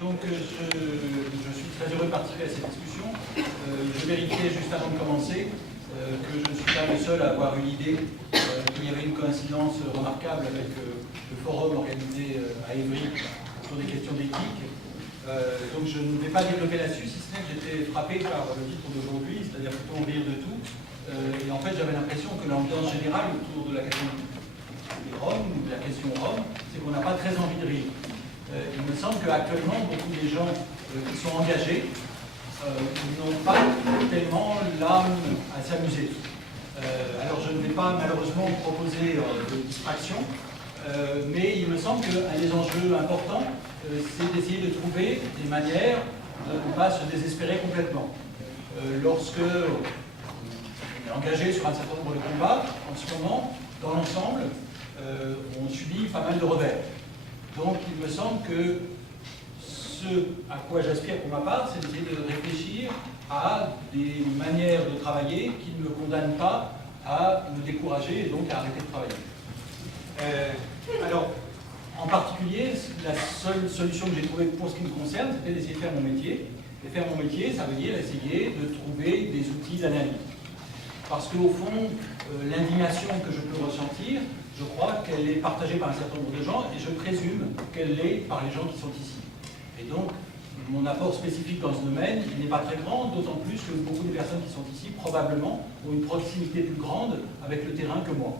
Donc je suis très heureux de participer à cette discussion. Je vérifiais juste avant de commencer que je ne suis pas le seul à avoir eu l'idée qu'il y avait une coïncidence remarquable avec le forum organisé à Évry sur des questions d'éthique. Donc je ne vais pas développer là-dessus, si ce n'est que j'étais frappé par le titre d'aujourd'hui, c'est-à-dire plutôt en rire de tout. Et en fait j'avais l'impression que l'ambiance générale autour de la question des Roms, ou de la question Rome, c'est qu'on n'a pas très envie de rire. Il me semble qu'actuellement, beaucoup des gens qui sont engagés n'ont pas tellement l'âme à s'amuser. Alors je ne vais pas malheureusement proposer de distraction, mais il me semble qu'un des enjeux importants, c'est d'essayer de trouver des manières de ne pas se désespérer complètement. Lorsque on est engagé sur un certain nombre de combats, en ce moment, dans l'ensemble, on subit pas mal de revers. Donc il me semble que ce à quoi j'aspire pour ma part, c'est d'essayer de réfléchir à des manières de travailler qui ne me condamnent pas à me décourager et donc à arrêter de travailler. Alors, en particulier, la seule solution que j'ai trouvée pour ce qui me concerne, c'était d'essayer de faire mon métier. Et faire mon métier, ça veut dire essayer de trouver des outils d'analyse. Parce qu'au fond, l'indignation que je peux ressentir, je crois qu'elle est partagée par un certain nombre de gens, et je présume qu'elle l'est par les gens qui sont ici. Et donc, mon apport spécifique dans ce domaine, il n'est pas très grand, d'autant plus que beaucoup de personnes qui sont ici, probablement, ont une proximité plus grande avec le terrain que moi.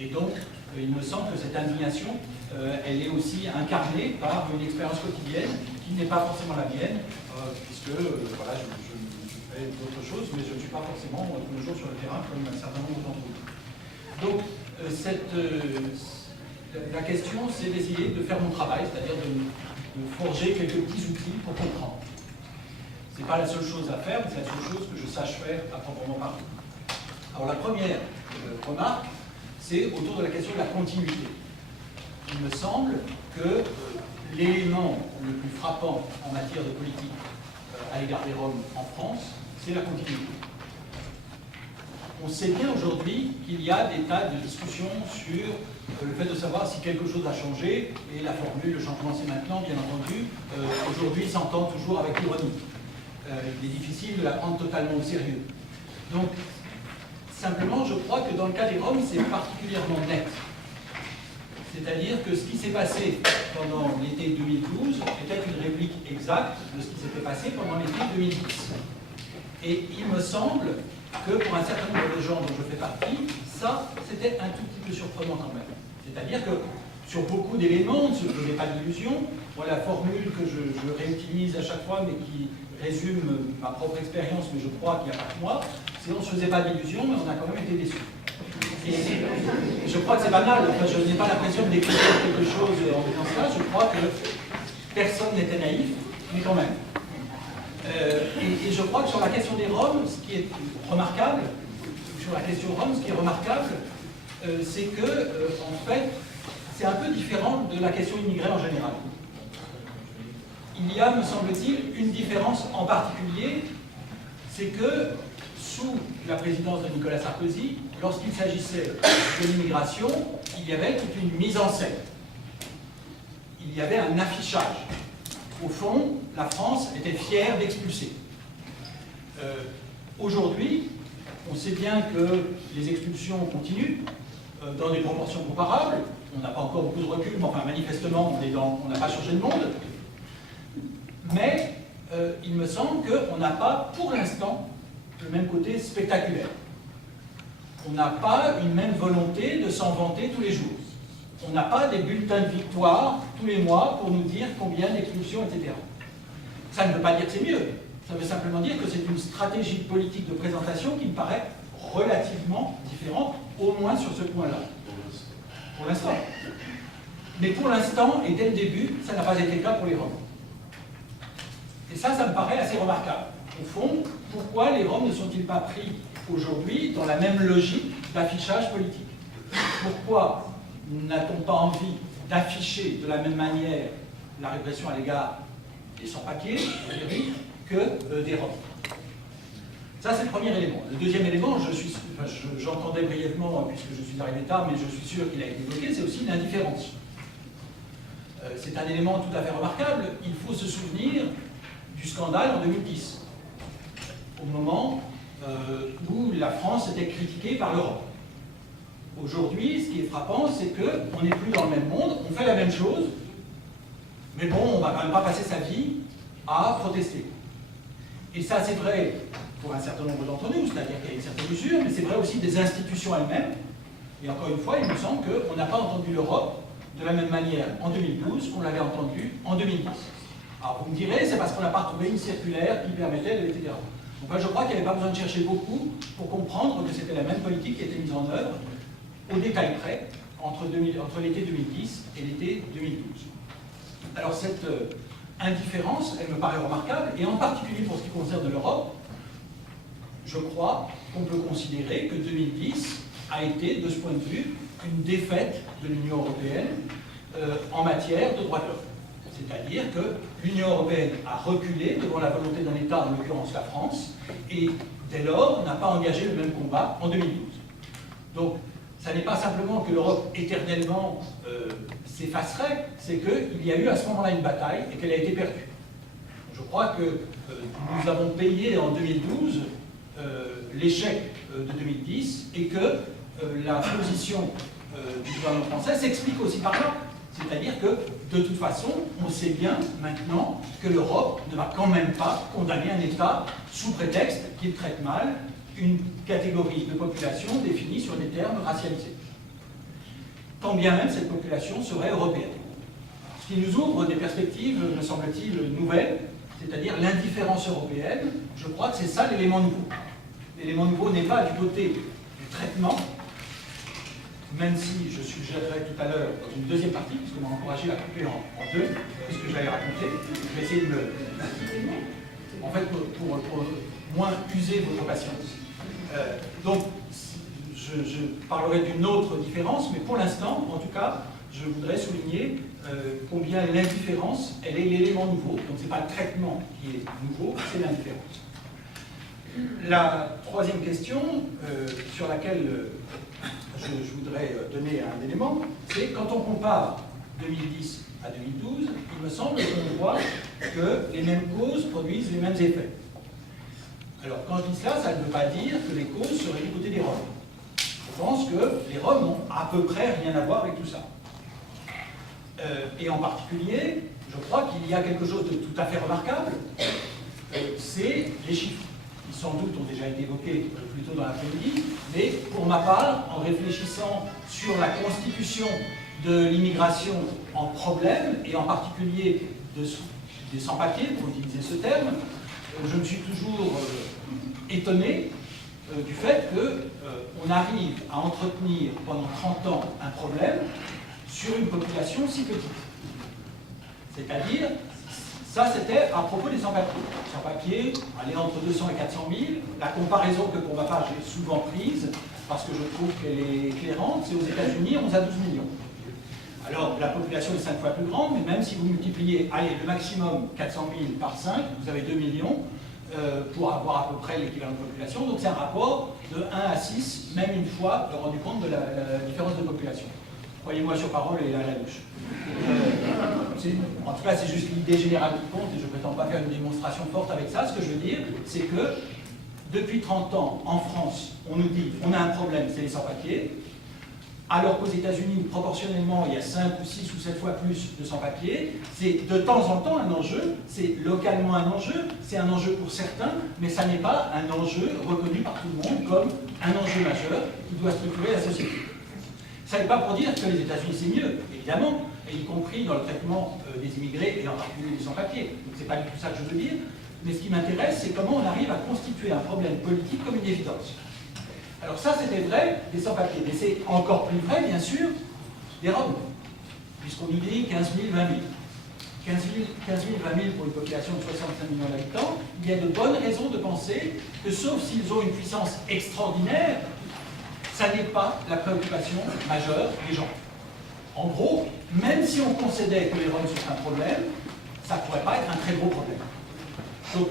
Et donc, il me semble que cette indignation, elle est aussi incarnée par une expérience quotidienne qui n'est pas forcément la mienne, puisque voilà, je fais d'autres choses, mais je ne suis pas forcément tous les jours sur le terrain comme un certain nombre d'entre vous. Donc, la question, c'est d'essayer de faire mon travail, c'est-à-dire de forger quelques petits outils pour comprendre. Ce n'est pas la seule chose à faire, mais c'est la seule chose que je sache faire à proprement parler. Alors la première remarque, c'est autour de la question de la continuité. Il me semble que l'élément le plus frappant en matière de politique à l'égard des Roms en France, c'est la continuité. On sait bien aujourd'hui qu'il y a des tas de discussions sur le fait de savoir si quelque chose a changé, et la formule « le changement c'est maintenant », bien entendu, aujourd'hui s'entend toujours avec l'ironie. Il est difficile de la prendre totalement au sérieux. Donc, simplement, je crois que dans le cas des Roms, c'est particulièrement net. C'est-à-dire que ce qui s'est passé pendant l'été 2012 était une réplique exacte de ce qui s'était passé pendant l'été 2010. Et il me semble que pour un certain nombre de gens dont je fais partie, ça, c'était un tout petit peu surprenant quand même. C'est-à-dire que sur beaucoup d'éléments, on ne se faisait pas d'illusions. Moi, la formule que je réutilise à chaque fois, mais qui résume ma propre expérience, mais je crois qu'il n'y a pas que moi, c'est on ne se faisait pas d'illusions, mais on a quand même été déçus. Et je crois que c'est banal, enfin, je n'ai pas l'impression de décrire quelque chose en disant ça, je crois que personne n'était naïf, mais quand même. Et je crois que sur la question des Roms, ce qui est remarquable, sur la question Roms, ce qui est remarquable, c'est que, en fait, c'est un peu différent de la question immigrée en général. Il y a, me semble-t-il, une différence en particulier, c'est que, sous la présidence de Nicolas Sarkozy, lorsqu'il s'agissait de l'immigration, il y avait toute une mise en scène. Il y avait un affichage. Au fond, la France était fière d'expulser. Aujourd'hui, on sait bien que les expulsions continuent dans des proportions comparables. On n'a pas encore beaucoup de recul, mais enfin, manifestement, on n'a pas changé de monde. Mais il me semble qu'on n'a pas, pour l'instant, le même côté spectaculaire. On n'a pas une même volonté de s'en vanter tous les jours. On n'a pas des bulletins de victoire tous les mois pour nous dire combien d'expulsions, etc. Ça ne veut pas dire que c'est mieux. Ça veut simplement dire que c'est une stratégie politique de présentation qui me paraît relativement différente, au moins sur ce point-là. Pour l'instant. Mais pour l'instant, et dès le début, ça n'a pas été le cas pour les Roms. Et ça me paraît assez remarquable. Au fond, pourquoi les Roms ne sont-ils pas pris aujourd'hui dans la même logique d'affichage politique? Pourquoi n'a-t-on pas envie d'afficher de la même manière la répression à l'égard des sans-papiers, que des Roms? Ça, c'est le premier élément. Le deuxième élément, j'entendais brièvement, puisque je suis arrivé tard, mais je suis sûr qu'il a été évoqué, c'est aussi l'indifférence. c'est un élément tout à fait remarquable. Il faut se souvenir du scandale en 2010, au moment où la France était critiquée par l'Europe. Aujourd'hui, ce qui est frappant, c'est qu'on n'est plus dans le même monde, on fait la même chose, mais bon, on ne va quand même pas passer sa vie à protester. Et ça, c'est vrai pour un certain nombre d'entre nous, c'est-à-dire qu'il y a une certaine mesure, mais c'est vrai aussi des institutions elles-mêmes. Et encore une fois, il me semble qu'on n'a pas entendu l'Europe de la même manière en 2012 qu'on l'avait entendu en 2010. Alors vous me direz, c'est parce qu'on n'a pas retrouvé une circulaire qui permettait, etc. Donc moi, je crois qu'il n'y avait pas besoin de chercher beaucoup pour comprendre que c'était la même politique qui était mise en œuvre, au détail près, entre l'été 2010 et l'été 2012. Alors cette indifférence, elle me paraît remarquable, et en particulier pour ce qui concerne l'Europe, je crois qu'on peut considérer que 2010 a été, de ce point de vue, une défaite de l'Union européenne en matière de droits de l'homme. C'est-à-dire que l'Union européenne a reculé devant la volonté d'un État, en l'occurrence la France, et dès lors n'a pas engagé le même combat en 2012. Donc, ça n'est pas simplement que l'Europe éternellement s'effacerait, c'est qu'il y a eu à ce moment-là une bataille et qu'elle a été perdue. Je crois que nous avons payé en 2012 l'échec de 2010 et que la position du gouvernement français s'explique aussi par là. C'est-à-dire que, de toute façon, on sait bien maintenant que l'Europe ne va quand même pas condamner un État sous prétexte qu'il traite mal une catégorie de population définie sur des termes racialisés. Quand bien même cette population serait européenne. Ce qui nous ouvre des perspectives, me semble-t-il, nouvelles, c'est-à-dire l'indifférence européenne. Je crois que c'est ça l'élément nouveau. L'élément nouveau n'est pas du côté du traitement, même si je suggérerais tout à l'heure dans une deuxième partie, puisqu'on m'a encouragé à couper en deux ce que j'allais raconter, je vais essayer de me... En fait, pour moins user votre patience. Donc, je parlerai d'une autre différence, mais pour l'instant, en tout cas, je voudrais souligner combien l'indifférence, elle est l'élément nouveau. Donc, ce n'est pas le traitement qui est nouveau, c'est l'indifférence. La troisième question sur laquelle je voudrais donner un élément, c'est quand on compare 2010 à 2012, il me semble qu'on voit que les mêmes causes produisent les mêmes effets. Alors, quand je dis cela, ça ne veut pas dire que les causes seraient du côté des Roms. Je pense que les Roms n'ont à peu près rien à voir avec tout ça. Et en particulier, je crois qu'il y a quelque chose de tout à fait remarquable, c'est les chiffres, qui sans doute ont déjà été évoqués plus tôt dans l'après-midi, mais pour ma part, en réfléchissant sur la constitution de l'immigration en problème, et en particulier des sans-papiers, pour utiliser ce terme, je me suis toujours étonné du fait qu'on arrive à entretenir pendant 30 ans un problème sur une population si petite. C'est-à-dire, ça c'était à propos des sans-papiers. Sans-papiers, aller entre 200 et 400 000. La comparaison que pour ma part j'ai souvent prise, parce que je trouve qu'elle est éclairante, c'est aux États-Unis, 11 à 12 millions. Alors, la population est 5 fois plus grande, mais même si vous multipliez, allez, le maximum 400 000 par 5, vous avez 2 millions pour avoir à peu près l'équivalent de population. Donc, c'est un rapport de 1 à 6, même une fois rendu compte de la différence de population. Croyez-moi sur parole et à la louche. En tout cas, c'est juste l'idée générale qui compte, et je ne prétends pas faire une démonstration forte avec ça. Ce que je veux dire, c'est que depuis 30 ans, en France, on nous dit on a un problème, c'est les sans-papiers. Alors qu'aux États-Unis, proportionnellement, il y a 5 ou 6 ou 7 fois plus de sans-papiers, c'est de temps en temps un enjeu, c'est localement un enjeu, c'est un enjeu pour certains, mais ça n'est pas un enjeu reconnu par tout le monde comme un enjeu majeur qui doit structurer la société. Ça n'est pas pour dire que les États-Unis c'est mieux, évidemment, et y compris dans le traitement des immigrés et en particulier des sans-papiers. Donc c'est pas du tout ça que je veux dire, mais ce qui m'intéresse, c'est comment on arrive à constituer un problème politique comme une évidence. Alors ça, c'était vrai des sans-papiers, mais c'est encore plus vrai, bien sûr, des Roms, puisqu'on nous dit 15 000, 20 000. 15 000, 20 000 pour une population de 65 millions d'habitants, il y a de bonnes raisons de penser que, sauf s'ils ont une puissance extraordinaire, ça n'est pas la préoccupation majeure des gens. En gros, même si on concédait que les Roms sont un problème, ça ne pourrait pas être un très gros problème. Donc,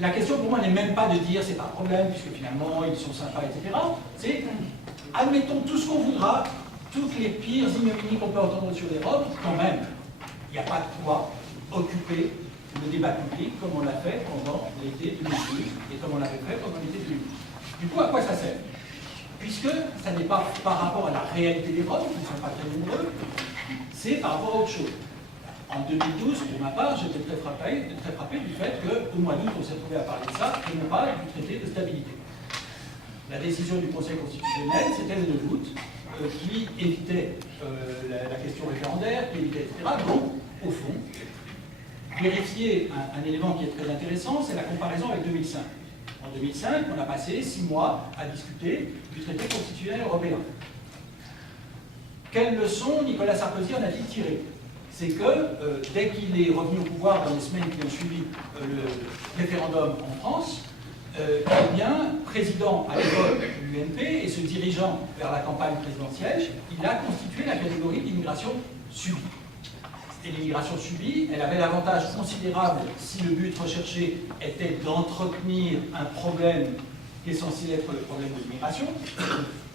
la question pour moi n'est même pas de dire c'est pas un problème, puisque finalement ils sont sympas, etc. C'est, admettons tout ce qu'on voudra, toutes les pires ignominies qu'on peut entendre sur les Roms, quand même. Il n'y a pas de quoi occuper le débat public comme on l'a fait pendant l'été 2012 et comme on l'avait fait pendant l'été 2012. Du coup, à quoi ça sert? Puisque ça n'est pas par rapport à la réalité des Roms, qui ne sont pas très nombreux, c'est par rapport à autre chose. En 2012, pour ma part, j'étais très frappé du fait qu'au mois d'août, on s'est trouvé à parler de ça, et non pas du traité de stabilité. La décision du Conseil constitutionnel, c'était le 9 août, qui évitait la question référendaire, qui évitait, etc. Donc, au fond, vérifier un élément qui est très intéressant, c'est la comparaison avec 2005. En 2005, on a passé 6 mois à discuter du traité constitutionnel européen. Quelle leçon Nicolas Sarkozy en a-t-il tiré? C'est que dès qu'il est revenu au pouvoir dans les semaines qui ont suivi le référendum en France, eh bien, président à l'époque de l'UMP et se dirigeant vers la campagne présidentielle, il a constitué la catégorie d'immigration subie. Et l'immigration subie, elle avait l'avantage considérable, si le but recherché était d'entretenir un problème qui est censé être le problème de l'immigration.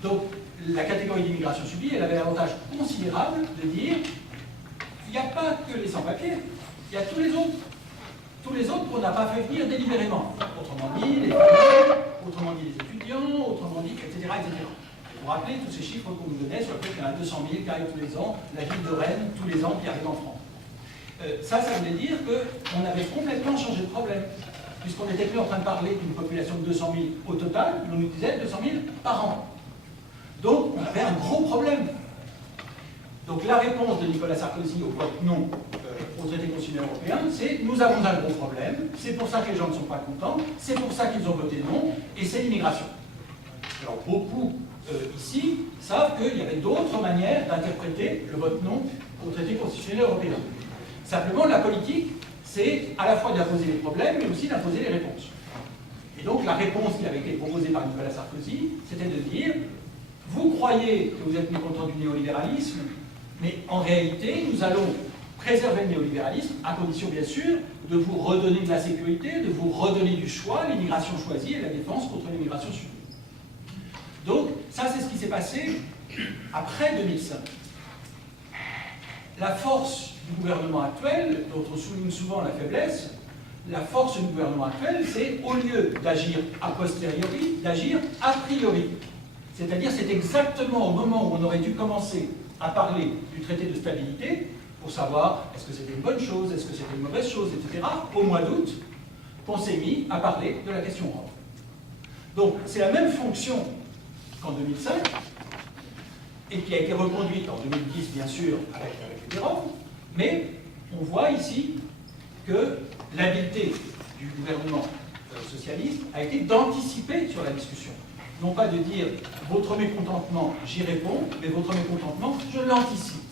Donc, la catégorie d'immigration subie, elle avait l'avantage considérable de dire il n'y a pas que les sans-papiers, il y a tous les autres. Tous les autres qu'on n'a pas fait venir délibérément. Autrement dit, les familles, autrement dit, les étudiants, autrement dit, etc. etc. Vous vous rappelez tous ces chiffres qu'on nous donnait sur le fait qu'il y en a 200 000 qui arrivent tous les ans, la ville de Rennes tous les ans qui arrive en France. Ça voulait dire qu'on avait complètement changé de problème, puisqu'on n'était plus en train de parler d'une population de 200 000 au total, on nous disait 200 000 par an. Donc, on avait un gros problème. Donc, la réponse de Nicolas Sarkozy au vote non au traité constitutionnel européen, c'est nous avons un gros problème, c'est pour ça que les gens ne sont pas contents, c'est pour ça qu'ils ont voté non, et c'est l'immigration. Alors, beaucoup ici savent qu'il y avait d'autres manières d'interpréter le vote non au traité constitutionnel européen. Simplement, la politique, c'est à la fois d'imposer les problèmes, mais aussi d'imposer les réponses. Et donc, la réponse qui avait été proposée par Nicolas Sarkozy, c'était de dire vous croyez que vous êtes mécontent du néolibéralisme, mais en réalité, nous allons préserver le néolibéralisme, à condition, bien sûr, de vous redonner de la sécurité, de vous redonner du choix, l'immigration choisie et la défense contre l'immigration subie. Donc, ça, c'est ce qui s'est passé après 2005. La force du gouvernement actuel, dont on souligne souvent la faiblesse, la force du gouvernement actuel, c'est au lieu d'agir a posteriori, d'agir a priori. C'est-à-dire, c'est exactement au moment où on aurait dû commencer à parler du traité de stabilité, pour savoir est-ce que c'était une bonne chose, est-ce que c'était une mauvaise chose, etc., au mois d'août, qu'on s'est mis à parler de la question Rome. Donc, c'est la même fonction qu'en 2005, et qui a été reconduite en 2010, bien sûr, avec les Roms, mais on voit ici que l'habileté du gouvernement socialiste a été d'anticiper sur la discussion. Non pas de dire « votre mécontentement, j'y réponds », mais « votre mécontentement, je l'anticipe ».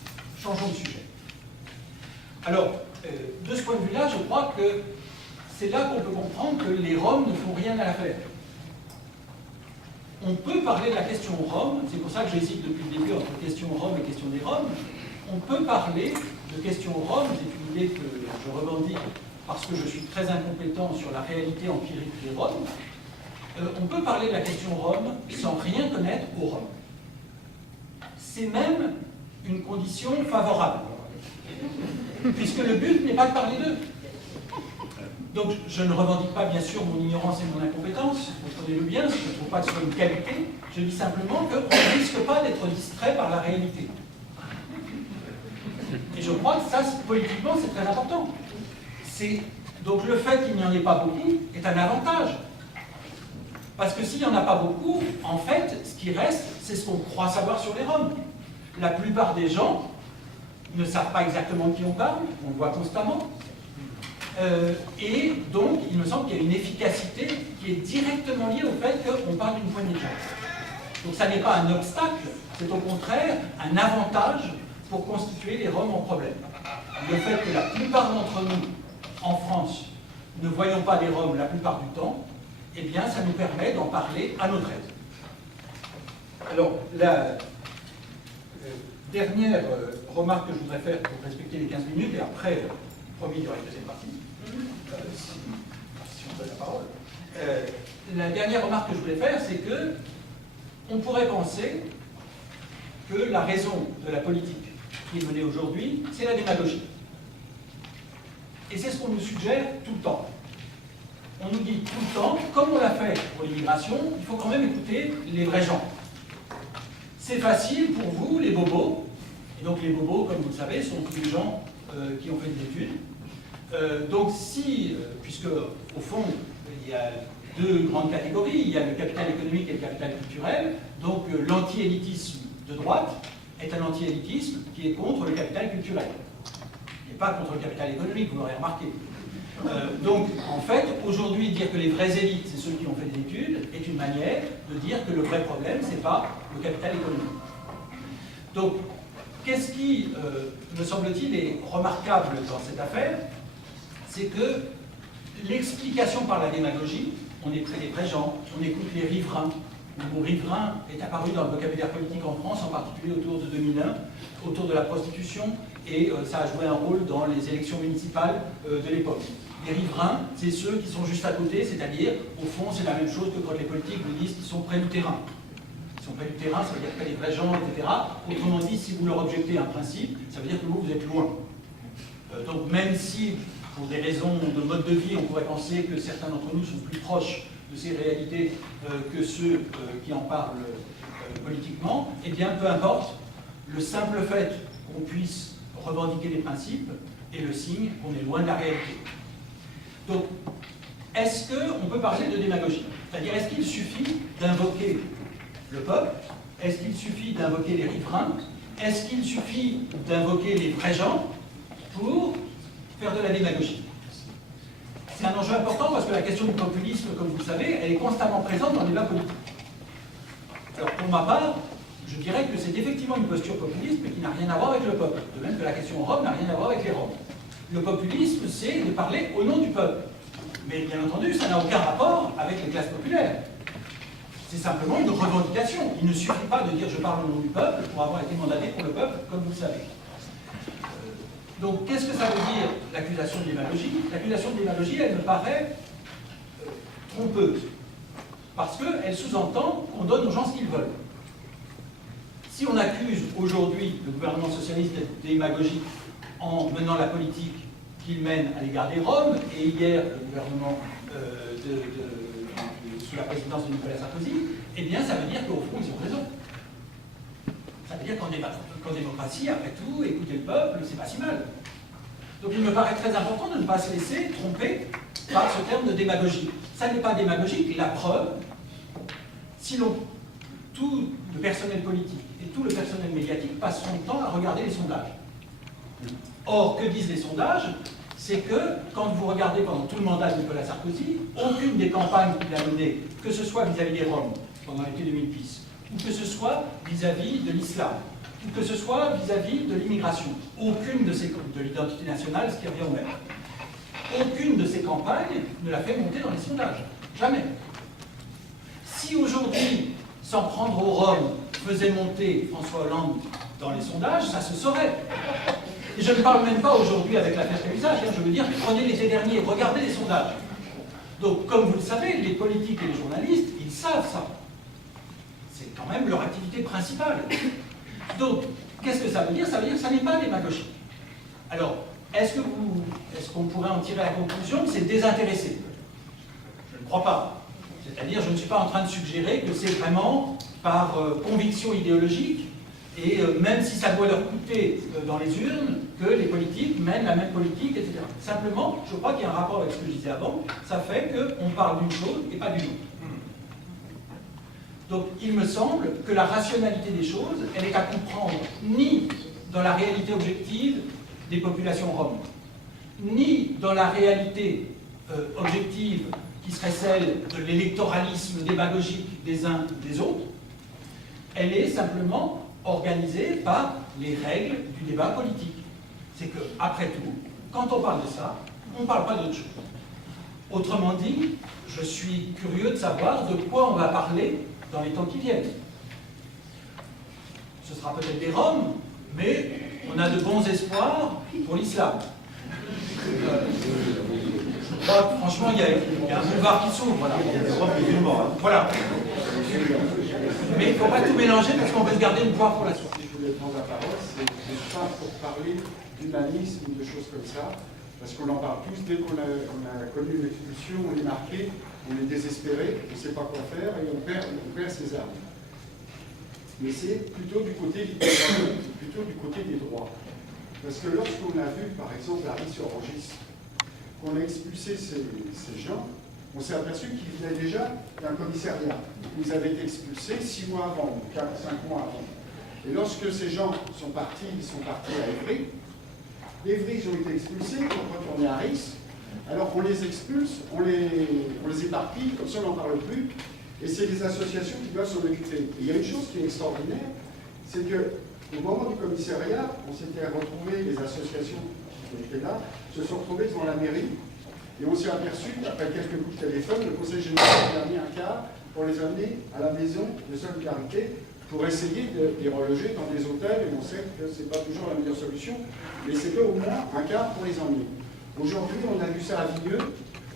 Changeons de sujet. Alors, de ce point de vue-là, je crois que c'est là qu'on peut comprendre que les Roms ne font rien à l'affaire. On peut parler de la question Rome, c'est pour ça que j'hésite depuis le début entre question Rome et question des Roms. On peut parler de question Rome, c'est une idée que je revendique parce que je suis très incompétent sur la réalité empirique des Roms. On peut parler de la question Rome sans rien connaître aux Roms. C'est même une condition favorable, puisque le but n'est pas de parler d'eux. Donc, je ne revendique pas, bien sûr, mon ignorance et mon incompétence, comprenez-le bien, je ne trouve pas que ce soit une qualité, je dis simplement qu'on ne risque pas d'être distrait par la réalité. Et je crois que ça, politiquement, c'est très important. Donc, le fait qu'il n'y en ait pas beaucoup est un avantage. Parce que s'il n'y en a pas beaucoup, en fait, ce qui reste, c'est ce qu'on croit savoir sur les Roms. La plupart des gens ne savent pas exactement de qui on parle, on le voit constamment. Et donc, il me semble qu'il y a une efficacité qui est directement liée au fait qu'on parle d'une poignée de gens. Donc, ça n'est pas un obstacle, c'est au contraire un avantage pour constituer les Roms en problème. Le fait que la plupart d'entre nous, en France, ne voyons pas les Roms la plupart du temps, eh bien, ça nous permet d'en parler à notre aise. Alors, la dernière remarque que je voudrais faire pour respecter les 15 minutes, et après, promis, il y aura une deuxième partie, si on donne la parole. La dernière remarque que je voulais faire, c'est que on pourrait penser que la raison de la politique qui est menée aujourd'hui, c'est la démagogie. Et c'est ce qu'on nous suggère tout le temps. On nous dit tout le temps, comme on l'a fait pour l'immigration, il faut quand même écouter les vrais gens. C'est facile pour vous, les bobos, et donc les bobos, comme vous le savez, sont tous les gens qui ont fait des études. Donc si, puisque au fond, il y a deux grandes catégories, il y a le capital économique et le capital culturel, donc l'anti-élitisme de droite est un anti-élitisme qui est contre le capital culturel. Il n'est pas contre le capital économique, vous l'aurez remarqué. Donc, en fait, aujourd'hui, dire que les vraies élites, c'est ceux qui ont fait des études, est une manière de dire que le vrai problème, ce n'est pas le capital économique. Donc, qu'est-ce qui, me semble-t-il, est remarquable dans cette affaire? C'est que l'explication par la démagogie, on est près des vrais gens, on écoute les riverains. Le mot riverain est apparu dans le vocabulaire politique en France, en particulier autour de 2001, autour de la prostitution, et ça a joué un rôle dans les élections municipales de l'époque. Les riverains, c'est ceux qui sont juste à côté, c'est-à-dire, au fond, c'est la même chose que quand les politiques vous disent qu'ils sont près du terrain. Ils sont près du terrain, ça veut dire près des vrais gens, etc. Autrement dit, si vous leur objectez un principe, ça veut dire que vous êtes loin. Donc même si, pour des raisons de mode de vie, on pourrait penser que certains d'entre nous sont plus proches de ces réalités que ceux qui en parlent politiquement, eh bien, peu importe, le simple fait qu'on puisse revendiquer des principes est le signe qu'on est loin de la réalité. Donc, est-ce qu'on peut parler de démagogie? C'est-à-dire, est-ce qu'il suffit d'invoquer le peuple? Est-ce qu'il suffit d'invoquer les riverains? Est-ce qu'il suffit d'invoquer les vrais gens pour faire de la démagogie? C'est un enjeu important parce que la question du populisme, comme vous le savez, elle est constamment présente dans le débat politique. Alors, pour ma part, je dirais que c'est effectivement une posture populiste, mais qui n'a rien à voir avec le peuple. De même que la question Rome n'a rien à voir avec les Roms. Le populisme, c'est de parler au nom du peuple. Mais bien entendu, ça n'a aucun rapport avec les classes populaires. C'est simplement une revendication. Il ne suffit pas de dire je parle au nom du peuple pour avoir été mandaté pour le peuple, comme vous le savez. Donc, qu'est-ce que ça veut dire l'accusation de démagogie? L'accusation de démagogie, elle me paraît trompeuse. Parce qu'elle sous-entend qu'on donne aux gens ce qu'ils veulent. Si on accuse aujourd'hui le gouvernement socialiste d'être démagogique en menant la politique qu'il mène à l'égard des Roms, et hier le gouvernement sous la présidence de Nicolas Sarkozy, eh bien ça veut dire qu'au fond ils ont raison. Ça veut dire qu'en démocratie, après tout, écouter le peuple, c'est pas si mal. Donc il me paraît très important de ne pas se laisser tromper par ce terme de démagogie. Ça n'est pas démagogique, la preuve, si tout le personnel politique et tout le personnel médiatique passe son temps à regarder les sondages. Or, que disent les sondages? C'est que, quand vous regardez pendant tout le mandat de Nicolas Sarkozy, aucune des campagnes qu'il a menées, que ce soit vis-à-vis des Roms pendant l'été 2010, ou que ce soit vis-à-vis de l'islam, ou que ce soit vis-à-vis de l'immigration, aucune de l'identité nationale, ce qui revient au même, aucune de ces campagnes ne l'a fait monter dans les sondages. Jamais. Si aujourd'hui, s'en prendre aux Roms faisait monter François Hollande dans les sondages, ça se saurait. Et je ne parle même pas aujourd'hui avec l'affaire Cahuzac, je veux dire, prenez l'été dernier, regardez les sondages. Donc, comme vous le savez, les politiques et les journalistes, ils savent ça. C'est quand même leur activité principale. Donc, qu'est-ce que ça veut dire? Ça veut dire que ça n'est pas démagogique. Alors, est-ce qu'on pourrait en tirer la conclusion que c'est désintéressé? Je ne crois pas. C'est-à-dire, je ne suis pas en train de suggérer que c'est vraiment par conviction idéologique, et même si ça doit leur coûter dans les urnes, que les politiques mènent la même politique, etc. Simplement, je crois qu'il y a un rapport avec ce que je disais avant, ça fait qu'on parle d'une chose et pas d'une autre. Donc, il me semble que la rationalité des choses, elle est à comprendre ni dans la réalité objective des populations roms, ni dans la réalité objective qui serait celle de l'électoralisme démagogique des uns ou des autres. Elle est simplement organisée par les règles du débat politique. C'est que, après tout, quand on parle de ça, on ne parle pas d'autre chose. Autrement dit, je suis curieux de savoir de quoi on va parler dans les temps qui viennent. Ce sera peut-être des Roms, mais on a de bons espoirs pour l'islam. Je crois que, franchement, il y a un boulevard qui s'ouvre. Voilà. Mais il ne faut pas tout mélanger parce qu'on veut se garder une poire pour la soirée. Si je voulais prendre la parole, c'est pas pour parler d'humanisme ou de choses comme ça. Parce qu'on en parle tous, dès qu'on a connu une expulsion, on est marqué, on est désespéré, on ne sait pas quoi faire et on perd ses armes. Mais c'est plutôt du côté des droits. Parce que lorsqu'on a vu, par exemple, Harry sur Rangis, qu'on a expulsé ces gens, on s'est aperçu qu'ils venaient déjà d'un commissariat. Ils avaient été expulsés 6 mois avant, 4 ou 5 mois avant. Et lorsque ces gens sont partis à Évry. Évry, ils ont été expulsés pour retourner à Ris. Alors on les expulse, on les éparpille, comme ça on n'en parle plus. Et c'est les associations qui doivent s'en occuper. Et il y a une chose qui est extraordinaire, c'est qu'au moment du commissariat, on s'était retrouvés, les associations qui étaient là, se sont retrouvées devant la mairie. Et on s'est aperçu, après quelques coups de téléphone, le Conseil général a mis un quart pour les amener à la maison de solidarité pour essayer de les reloger dans des hôtels. Et on sait que ce n'est pas toujours la meilleure solution, mais c'était au moins un quart pour les emmener. Aujourd'hui, on a vu ça à Vigneux,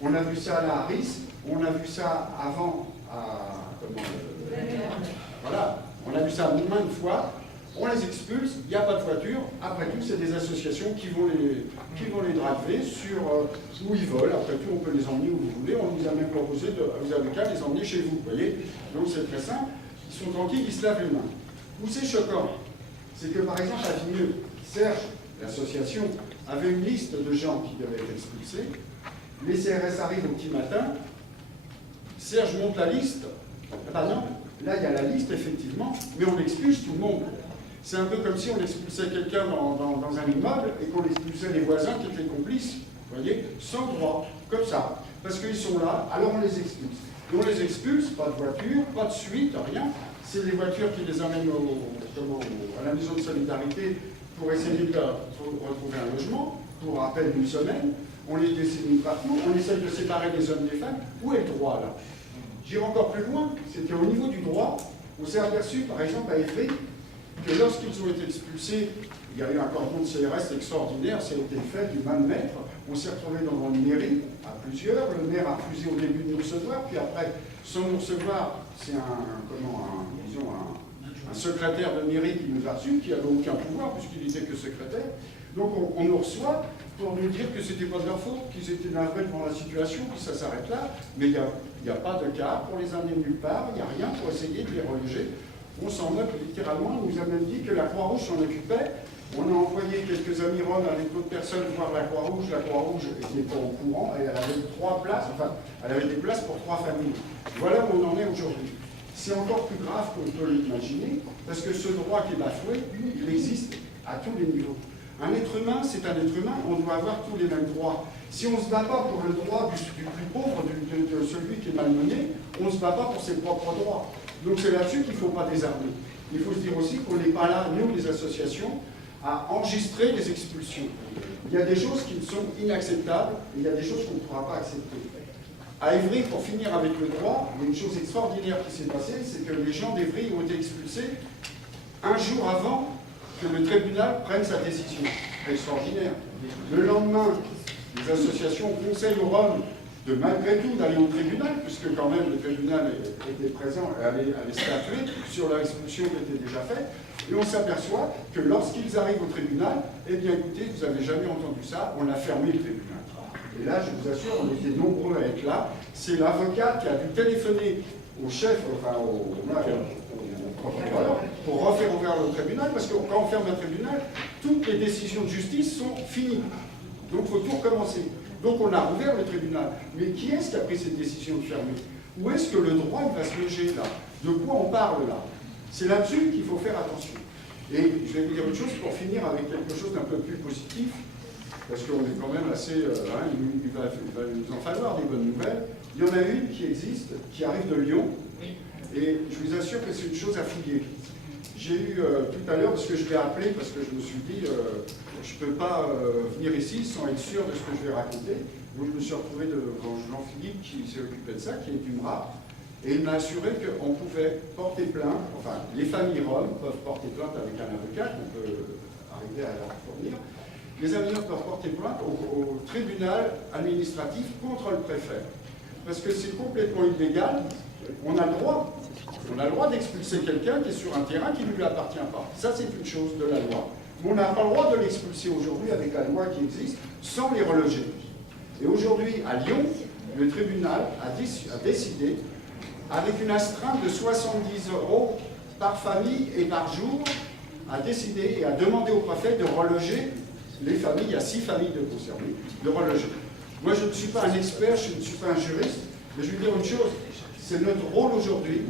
on a vu ça à Ris, on a vu ça avant voilà, on a vu ça maintes fois. On les expulse, il n'y a pas de voiture. Après tout, c'est des associations qui vont les driver sur où ils veulent. Après tout, on peut les emmener où vous voulez. On nous a même proposé vous avez qu'à les emmener chez vous. Vous voyez, donc c'est très simple. Ils sont tranquilles, ils se lavent les mains. Où c'est choquant, c'est que par exemple à Vigneux, Serge, l'association, avait une liste de gens qui devaient être expulsés. Les CRS arrivent au petit matin. Serge monte la liste. Ah non, là il y a la liste effectivement, mais on expulse tout le monde. C'est un peu comme si on expulsait quelqu'un dans un immeuble et qu'on expulsait les voisins qui étaient complices, vous voyez, sans droit, comme ça. Parce qu'ils sont là, alors on les expulse. Et on les expulse, pas de voiture, pas de suite, rien. C'est les voitures qui les amènent à la maison de solidarité pour essayer de retrouver un logement, pour à peine une semaine. On les dissémine partout, on essaye de séparer les hommes des femmes. Où est le droit là? J'irai encore plus loin, c'est qu'au niveau du droit, on s'est aperçu, par exemple, à Évry, que lorsqu'ils ont été expulsés, il y a eu un cordon de CRS extraordinaire, ça a été fait du main de maître. On s'est retrouvé dans une mairie, à plusieurs. Le maire a refusé au début de nous recevoir, puis après, sans nous recevoir, c'est un secrétaire de mairie qui nous a reçus, qui n'avait aucun pouvoir, puisqu'il n'était que secrétaire. Donc on nous reçoit pour nous dire que ce n'était pas de leur faute, qu'ils étaient navrés devant la situation, que ça s'arrête là, mais il n'y a pas de cas pour les amener nulle part, il n'y a rien pour essayer de les reloger. On s'en moque littéralement, on nous a même dit que la Croix-Rouge s'en occupait. On a envoyé quelques amis roms avec d'autres personnes voir la Croix-Rouge n'était pas au courant, et elle avait 3 places, enfin, elle avait des places pour 3 familles. Voilà où on en est aujourd'hui. C'est encore plus grave qu'on peut l'imaginer, parce que ce droit qui est bafoué, il existe à tous les niveaux. Un être humain, c'est un être humain, on doit avoir tous les mêmes droits. Si on ne se bat pas pour le droit du plus pauvre, de celui qui est malmené, on ne se bat pas pour ses propres droits. Donc c'est là-dessus qu'il ne faut pas désarmer. Il faut se dire aussi qu'on n'est pas là, nous, les associations, à enregistrer les expulsions. Il y a des choses qui sont inacceptables, et il y a des choses qu'on ne pourra pas accepter. À Évry, pour finir avec le droit, il y a une chose extraordinaire qui s'est passée, c'est que les gens d'Évry ont été expulsés un jour avant que le tribunal prenne sa décision. Extraordinaire. Le lendemain, les associations conseillent aux Roms de malgré tout d'aller au tribunal, puisque quand même le tribunal était présent et allait statuer sur leur expulsion qui était déjà faite. Et on s'aperçoit que lorsqu'ils arrivent au tribunal, eh bien écoutez, vous n'avez jamais entendu ça, on a fermé le tribunal. Et là, je vous assure, on était nombreux à être là. C'est l'avocat qui a dû téléphoner au chef, enfin au procureur, pour refaire ouvrir le tribunal, parce que quand on ferme un tribunal, toutes les décisions de justice sont finies. Donc il faut tout recommencer. Donc on a rouvert le tribunal. Mais qui est-ce qui a pris cette décision de fermer? Où est-ce que le droit il va se loger là? De quoi on parle là? C'est là-dessus qu'il faut faire attention. Et je vais vous dire une chose pour finir avec quelque chose d'un peu plus positif, parce qu'on est quand même assez... il va nous en falloir des bonnes nouvelles. Il y en a une qui existe, qui arrive de Lyon, et je vous assure que c'est une chose à fouiller. J'ai eu tout à l'heure, parce que je l'ai appelé, parce que je me suis dit, je ne peux pas venir ici sans être sûr de ce que je vais raconter. Donc je me suis retrouvé devant Jean-Philippe qui s'est occupé de ça, qui est du MRA, et il m'a assuré qu'on pouvait porter plainte, enfin les familles roms peuvent porter plainte avec un avocat qu'on peut arriver à leur fournir. Les amis peuvent porter plainte au tribunal administratif contre le préfet. Parce que c'est complètement illégal, on a le droit d'expulser quelqu'un qui est sur un terrain qui ne lui appartient pas. Ça, c'est une chose de la loi. Mais on n'a pas le droit de l'expulser aujourd'hui avec la loi qui existe sans les reloger. Et aujourd'hui, à Lyon, le tribunal a décidé, avec une astreinte de 70 € par famille et par jour, a décidé et a demandé au préfet de reloger les familles, il y a 6 familles de concernés, de reloger. Moi, je ne suis pas un expert, je ne suis pas un juriste, mais je vais dire une chose, c'est notre rôle aujourd'hui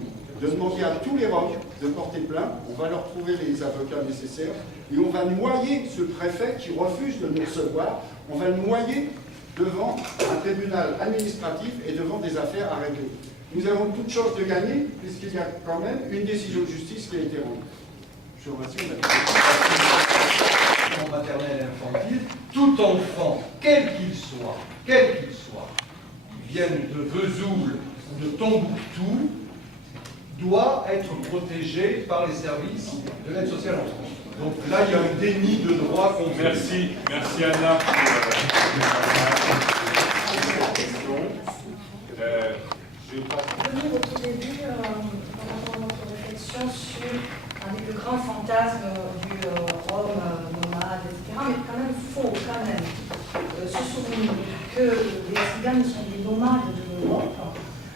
de demander à tous les Roms de porter plainte, on va leur trouver les avocats nécessaires, et on va noyer ce préfet qui refuse de nous recevoir, on va le noyer devant un tribunal administratif et devant des affaires à régler. Nous avons toute chance de gagner, puisqu'il y a quand même une décision de justice qui a été rendue. Je vous remercie. En maternelle et infantile, tout enfant, quel qu'il soit, qui vienne de Vesoul ou de Tombouctou, doit être protégé par les services de l'aide sociale en France. Donc là, il y a un déni de droit qu'on fait. Merci Anna pour la question. Je passe. Revenir au tout début, par rapport à notre réflexion sur avec le grand fantasme du Rome nomade, etc. Mais quand même, il faut quand même se souvenir que les Tziganes sont des nomades de l'Europe,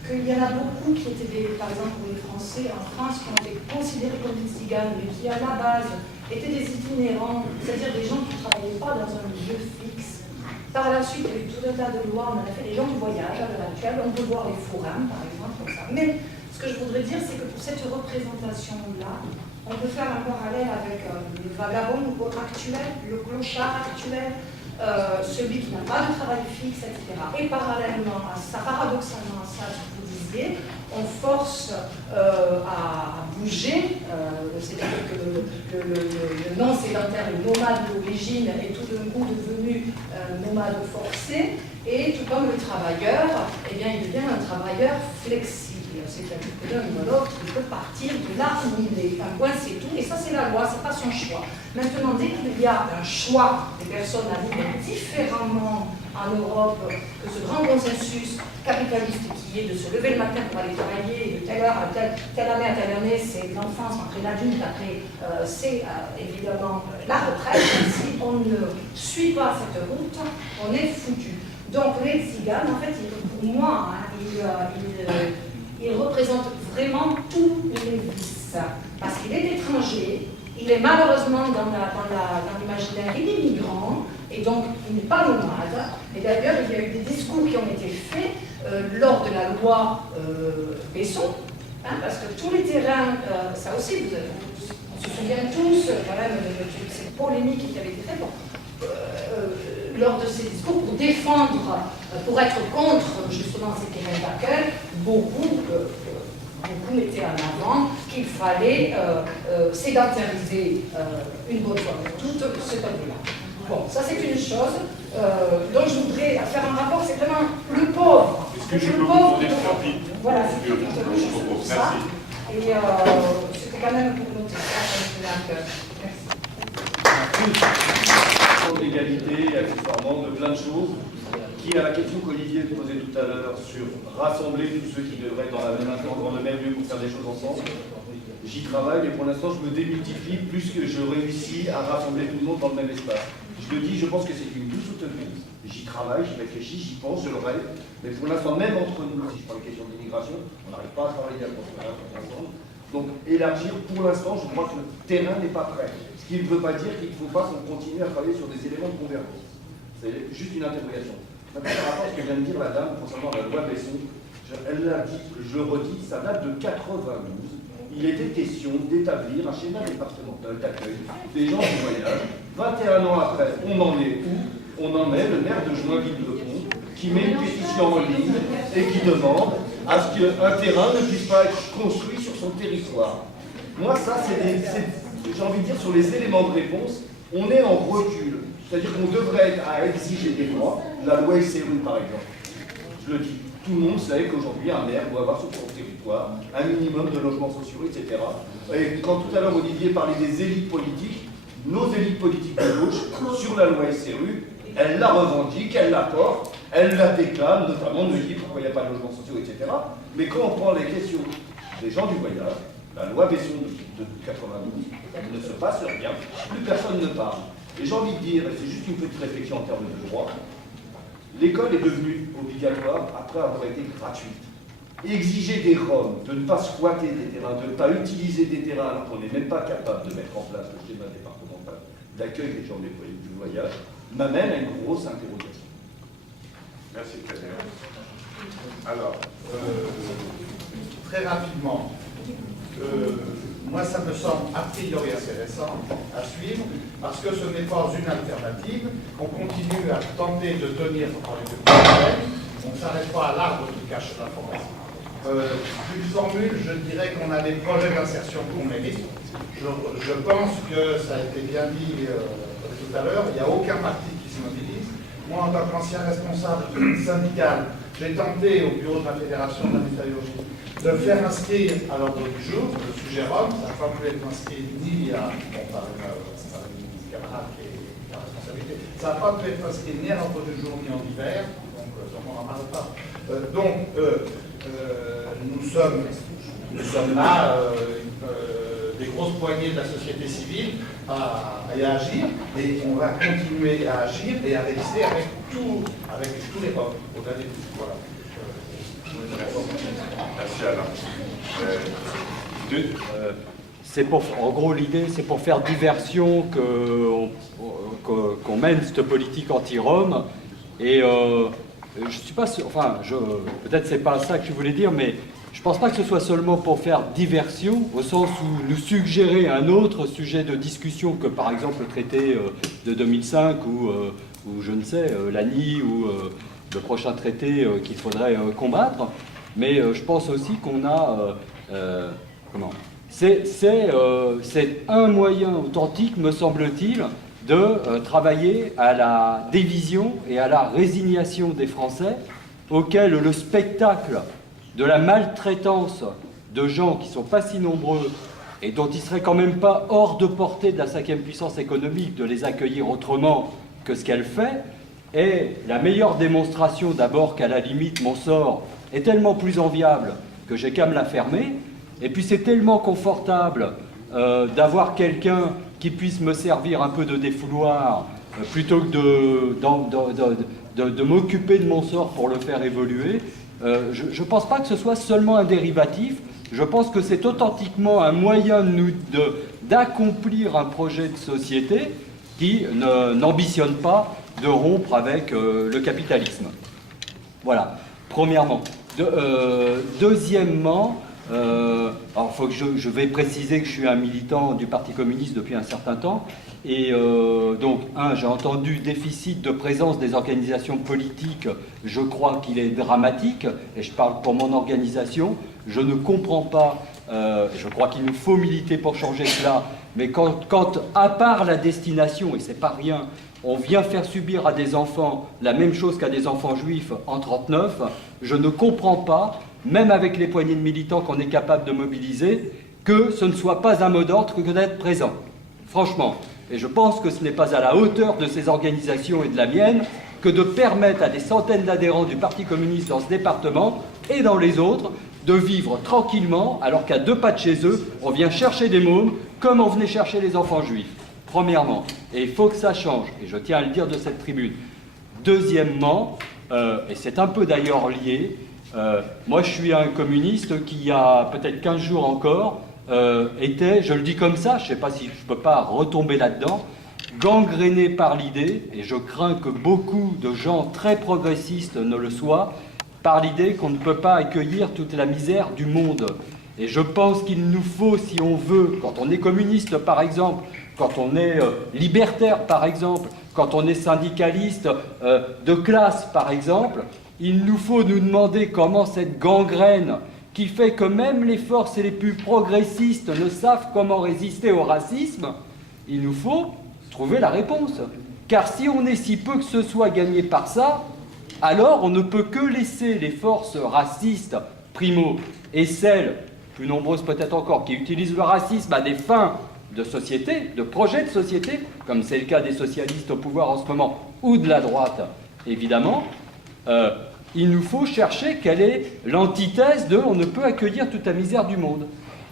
qu'il y en a beaucoup qui étaient, par exemple, pour les Français en France, qui ont été considérés comme des Tziganes, mais qui à la base étaient des itinérants, c'est-à-dire des gens qui ne travaillaient pas dans un lieu fixe. Par la suite, il y a eu tout un tas de lois, on a fait des gens du voyage à l'heure actuelle, on peut voir les forains, par exemple, comme ça. Mais ce que je voudrais dire, c'est que pour cette représentation-là, on peut faire un parallèle avec le vagabond actuel, le clochard actuel, celui qui n'a pas de travail fixe, etc. Et parallèlement à ça, paradoxalement à ça, ce que vous disiez, on force à bouger, c'est-à-dire que le non-sédentaire, le nomade d'origine, est tout d'un coup devenu nomade forcé, et tout comme le travailleur, eh bien, il devient un travailleur flexible. C'est-à-dire que d'un ou l'autre, il peut partir de là où il est. Un point, c'est tout, et ça, c'est la loi, c'est pas son choix. Maintenant, dès qu'il y a un choix des personnes à vivre différemment en Europe, que ce grand consensus capitaliste qui est de se lever le matin pour aller travailler, de telle heure à telle année à telle année, c'est l'enfance, après l'adulte, après c'est évidemment la retraite. Si on ne suit pas cette route, on est foutu. Donc les Tziganes, en fait, pour moi, il représente vraiment tous les vices. Parce qu'il est étranger, il est malheureusement dans l'imaginaire, il est migrant, et donc il n'est pas nomade. Et d'ailleurs, il y a eu des discours qui ont été faits lors de la loi Besson, parce que tous les terrains, ça aussi, on se souvient tous quand même de cette polémique qui avait été faite. Lors de ces discours, pour défendre, pour être contre justement ces terrains d'accueil, beaucoup mettaient en avant qu'il fallait sédentariser une bonne fois pour toutes ce peuple-là. Bon, ça c'est une chose dont je voudrais faire un rapport, c'est vraiment le pauvre. Est-ce que je peux vous demander de rapide? Voilà, c'est tout ça. Et c'était quand même pour noter ça. Merci. D'égalité, accessoirement, de plein de choses, qui à la question qu'Olivier posait tout à l'heure sur rassembler tous ceux qui devraient être dans la même instance, dans le même lieu pour faire des choses ensemble, j'y travaille, mais pour l'instant je me démultiplie plus que je réussis à rassembler tout le monde dans le même espace. Je le dis, je pense que c'est une douce utopie, j'y travaille, j'y réfléchis, j'y pense, je le rêve, mais pour l'instant, même entre nous, si je prends les questions d'immigration, on n'arrive pas à travailler à ensemble. Donc élargir, pour l'instant, je crois que le terrain n'est pas prêt. Ce qui ne veut pas dire qu'il ne faut pas qu'on continue à travailler sur des éléments de convergence. C'est juste une interrogation. Maintenant, par rapport à ce que vient de dire la dame concernant la loi Besson, elle l'a dit, je le redis, ça date de 92. Il était question d'établir un schéma départemental d'accueil des gens du voyage. 21 ans après, on en est où? On en est le maire de Joinville-le-Pont qui met une pétition en ligne et qui demande à ce qu'un terrain ne puisse pas être construit sur son territoire. Moi, ça, j'ai envie de dire, sur les éléments de réponse, on est en recul. C'est-à-dire qu'on devrait être à exiger des droits, la loi SRU par exemple. Je le dis, tout le monde sait qu'aujourd'hui, un maire doit avoir sur son territoire un minimum de logements sociaux, etc. Et quand tout à l'heure Olivier parlait des élites politiques, nos élites politiques de gauche, sur la loi SRU, elles la revendiquent, elles la portent, elles la déclament, notamment nous disent pourquoi il n'y a pas de logements sociaux, etc. Mais quand on prend les questions des gens du voyage, La loi Besson de 92, il ne se passe rien, plus personne ne parle. Et j'ai envie de dire, et c'est juste une petite réflexion en termes de droit, l'école est devenue obligatoire après avoir été gratuite. Exiger des Roms de ne pas squatter des terrains, de ne pas utiliser des terrains alors qu'on n'est même pas capable de mettre en place le schéma départemental d'accueil des gens du voyage, m'amène à une grosse interrogation. Merci Kader. Alors, très rapidement, moi ça me semble a priori intéressant à suivre, parce que ce n'est pas une alternative. On continue à tenter de tenir dans les deux problèmes, on ne s'arrête pas à l'arbre qui cache la forêt. Une formule, je dirais qu'on a des projets d'insertion qu'on mérite. Je pense que ça a été bien dit tout à l'heure, il n'y a aucun parti qui se mobilise. Moi, en tant qu'ancien responsable syndical, j'ai tenté au bureau de la Fédération de la métallurgie de faire inscrire à l'ordre du jour le sujet Rome. Ça n'a pas pu être inscrit ni par une camarade qui est la responsabilité. Ça n'a pas pu être inscrit ni à l'ordre du jour ni en hiver, donc on n'en parle pas. Nous sommes là, des grosses poignées de la société civile à agir, et on va continuer à agir et à résister avec tous les peuples, au-delà des tout. Voilà. Merci Alain. En gros, l'idée, c'est pour faire diversion qu'on mène cette politique anti-Rome. Et je suis pas sûr, enfin, peut-être c'est pas ça que je voulais dire, mais je pense pas que ce soit seulement pour faire diversion, au sens où nous suggérer un autre sujet de discussion que, par exemple, le traité de 2005 ou je ne sais, l'ANI ou le prochain traité qu'il faudrait combattre. Mais je pense aussi qu'on a... C'est un moyen authentique, me semble-t-il, de travailler à la division et à la résignation des Français, auquel le spectacle de la maltraitance de gens qui ne sont pas si nombreux et dont il serait quand même pas hors de portée de la 5e puissance économique de les accueillir autrement que ce qu'elle fait, est la meilleure démonstration d'abord qu'à la limite mon sort est tellement plus enviable que j'ai qu'à me la fermer, et puis c'est tellement confortable d'avoir quelqu'un qui puisse me servir un peu de défouloir plutôt que de m'occuper de mon sort pour le faire évoluer. Je ne pense pas que ce soit seulement un dérivatif, je pense que c'est authentiquement un moyen d'accomplir un projet de société qui n'ambitionne pas de rompre avec le capitalisme. Voilà, premièrement. Deuxièmement, alors je vais préciser que je suis un militant du Parti communiste depuis un certain temps, et donc, j'ai entendu déficit de présence des organisations politiques, je crois qu'il est dramatique, et je parle pour mon organisation, je ne comprends pas, je crois qu'il nous faut militer pour changer cela, mais quand à part la destination, et c'est pas rien, on vient faire subir à des enfants la même chose qu'à des enfants juifs en 1939, je ne comprends pas, même avec les poignées de militants qu'on est capable de mobiliser, que ce ne soit pas un mot d'ordre que d'être présent. Franchement. Et je pense que ce n'est pas à la hauteur de ces organisations et de la mienne que de permettre à des centaines d'adhérents du Parti communiste dans ce département et dans les autres de vivre tranquillement alors qu'à 2 pas de chez eux, on vient chercher des mômes comme on venait chercher les enfants juifs. Premièrement, et il faut que ça change, et je tiens à le dire de cette tribune. Deuxièmement, et c'est un peu d'ailleurs lié, moi je suis un communiste qui, il y a peut-être 15 jours encore, était, je le dis comme ça, je ne sais pas si je ne peux pas retomber là-dedans, gangréné par l'idée, et je crains que beaucoup de gens très progressistes ne le soient, par l'idée qu'on ne peut pas accueillir toute la misère du monde. Et je pense qu'il nous faut, si on veut, quand on est communiste par exemple, quand on est libertaire par exemple, quand on est syndicaliste de classe par exemple, il nous faut nous demander comment cette gangrène qui fait que même les forces les plus progressistes ne savent comment résister au racisme, il nous faut trouver la réponse. Car si on est si peu que ce soit gagné par ça, alors on ne peut que laisser les forces racistes, primo, et celles, plus nombreuses peut-être encore, qui utilisent le racisme à des fins de société, de projets de société, comme c'est le cas des socialistes au pouvoir en ce moment, ou de la droite, évidemment, il nous faut chercher quelle est l'antithèse de « on ne peut accueillir toute la misère du monde ».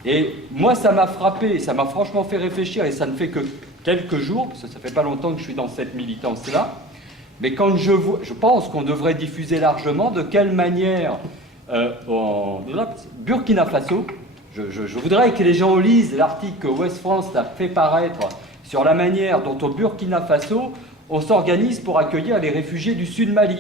Et moi, ça m'a frappé, ça m'a franchement fait réfléchir, et ça ne fait que quelques jours, parce que ça fait pas longtemps que je suis dans cette militance-là, mais quand je pense qu'on devrait diffuser largement de quelle manière, en Burkina Faso, je voudrais que les gens lisent l'article que Ouest France a fait paraître sur la manière dont au Burkina Faso, on s'organise pour accueillir les réfugiés du Sud Mali.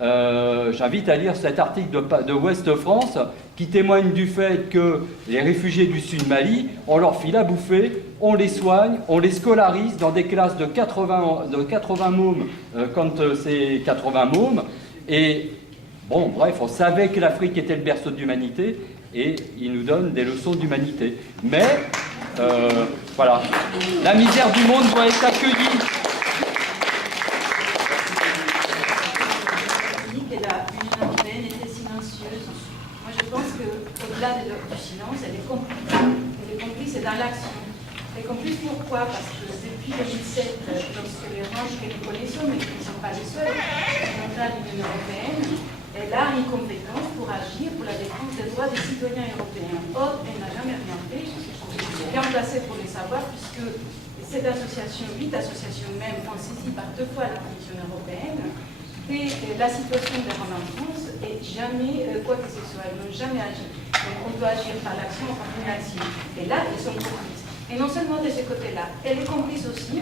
J'invite à lire cet article de Ouest France qui témoigne du fait que les réfugiés du Sud Mali, on leur file à bouffer, on les soigne, on les scolarise dans des classes de 80 mômes quand c'est 80 mômes. Et bon, bref, on savait que l'Afrique était le berceau de l'humanité et ils nous donnent des leçons d'humanité. Mais, voilà, la misère du monde doit être accueillie. Je pense qu'au-delà du silence, elle est complice. Elle est complice dans l'action. Elle est complice pourquoi? Parce que depuis 2007, lorsque les ranges que nous connaissons, mais qui ne sont pas les seuls, l'Union européenne, elle a une compétence pour agir pour la défense des droits des citoyens européens. Or, elle n'a jamais rien fait. Je suis bien placée pour le savoir, puisque cette association, 8 associations même, ont saisi par 2 fois la Commission européenne. Et la situation des Roms en France, et jamais, quoi que ce soit, elles n'ont jamais agi. Donc on doit agir par l'action, par une action. Et là, ils sont complices. Et non seulement de ce côté-là, elle est complice aussi,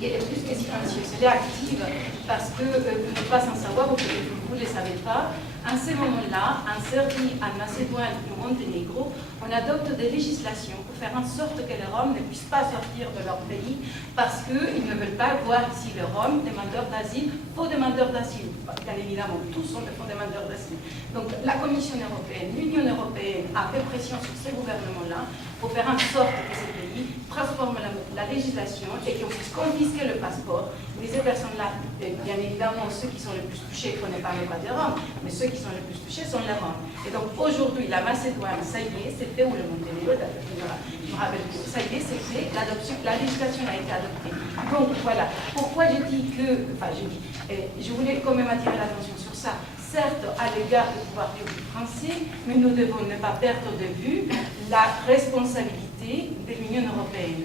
et elle est plus que silencieuse. Elle est active parce que vous n'êtes pas sans savoir, ou peut-être vous ne le savez pas, à ce moment-là, en Serbie, en Macédoine et au Monténégro, on adopte des législations pour faire en sorte que les Roms ne puissent pas sortir de leur pays parce qu'ils ne veulent pas voir ici les Roms demandeurs d'asile, faux demandeurs d'asile. Bien évidemment, tous sont des faux demandeurs d'asile. Donc la Commission européenne, l'Union européenne a fait pression sur ces gouvernements-là pour faire en sorte que ces pays transforment la législation et qu'on puisse confisquer le passeport de ces personnes-là. Bien évidemment, ceux qui sont les plus touchés, on ne parle pas des Roms, mais ceux qui sont les plus touchés sont les Roms. Et donc aujourd'hui, la Macédoine, ça y est, c'est fait, ou le Monténégro, je me rappelle plus, ça y est, c'est fait, la législation a été adoptée. Donc voilà, pourquoi je dis que, je voulais quand même attirer l'attention sur ça, certes à l'égard du pouvoir public français, mais nous devons ne pas perdre de vue la responsabilité de l'Union européenne.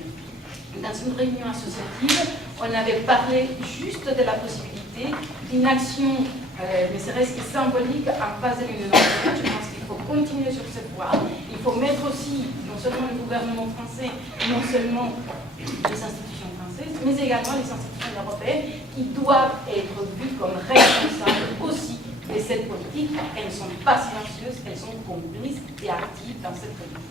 Dans une réunion associative, on avait parlé juste de la possibilité d'une action, ne serait-ce que symbolique, en face de l'Union européenne. Je pense qu'il faut continuer sur cette voie. Il faut mettre aussi, non seulement le gouvernement français, non seulement les institutions françaises, mais également les institutions européennes qui doivent être vues comme responsables aussi de cette politique. Elles ne sont pas silencieuses, elles sont complices et actives dans cette politique.